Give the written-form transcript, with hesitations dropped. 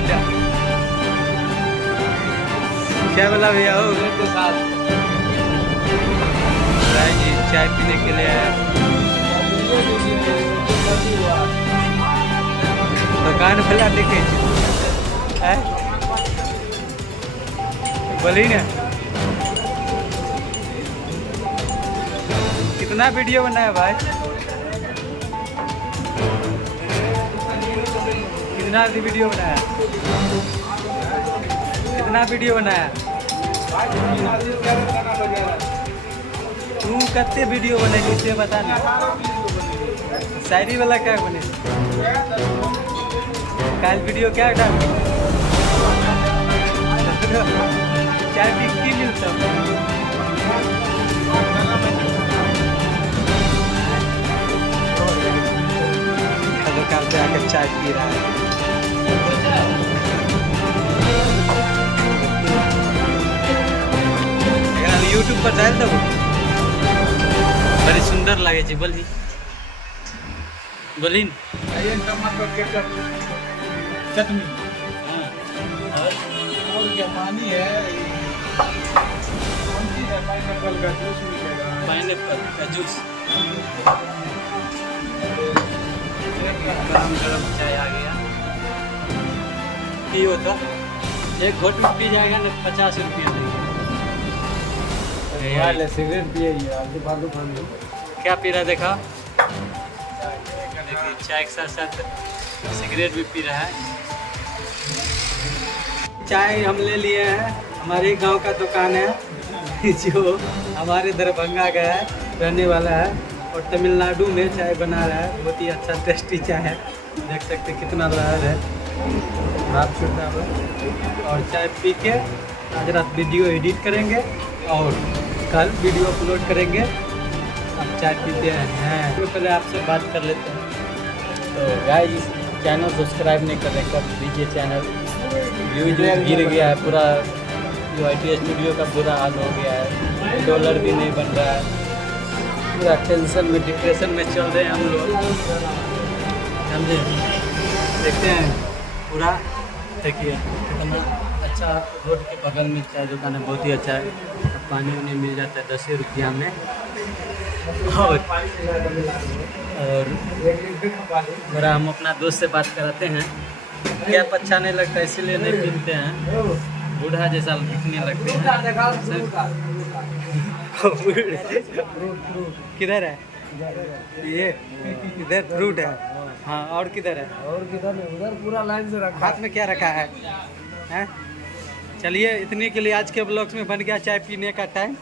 घंटा क्या बोला भैया हो के साथ राय जी चाय पीने के लिए आया दुकान खुला देखे बोली ना कितना वीडियो बनाया भाई कितना वीडियो बनाया कितना वीडियो बनाया तू कितने वीडियो बने इसे बता ना शायरी वाला क्या बने कल वीडियो क्या डाल चाय पी की मिलता दुकान पे आकर चाय पी रहा है यूट्यूब पर डाल दो बड़ी सुंदर लगे जी बोली बोली टमाटर के चटनी और क्या पानी है कौन सी है पाइनएप्पल का जूस मिलेगा पाइनएप्पल का जूस गरम गरम चाय आ गया पी होता एक घोट में पी जाएगा ना 50 रुपये देंगे सिगरेट पिए क्या पी रहा देखा देखिए चाय के साथ साथ सिगरेट भी पी रहा है चाय हम ले लिए हैं हमारे गांव का दुकान है जो हमारे दरभंगा का है रहने वाला है और तमिलनाडु में चाय बना रहा है बहुत ही अच्छा टेस्टी चाय है देख सकते कितना लहर है रात छूटना और चाय पी के आज रात वीडियो एडिट करेंगे और कल वीडियो अपलोड करेंगे अब चाय पीते हैं तो पहले आपसे बात कर लेते हैं तो गाइस चैनल सब्सक्राइब नहीं कर रहे कर दीजिए चैनल व्यूज गिर गया है पूरा जो IT स्टूडियो का बुरा हाल हो गया है डॉलर भी नहीं बन रहा है पूरा टेंशन में डिप्रेशन में चल रहे हैं हम लोग समझे देखते हैं पूरा देखिए कितना अच्छा रोड के बगल में चाय दुकान है बहुत ही अच्छा है पानी उनी मिल जाता है 10 रुपया में और मेरा हम अपना दोस्त से बात कराते हैं क्या अच्छा नहीं लगता इसीलिए नहीं पीते हैं बूढ़ा जैसा दिखने लगते हैं किधर है ये इधर फ्रूट है हाँ और किधर है और किधर है उधर पूरा लाइन से रखा हाथ में क्या रखा है हैं चलिए इतने के लिए आज के ब्लॉग्स में बन गया चाय पीने का टाइम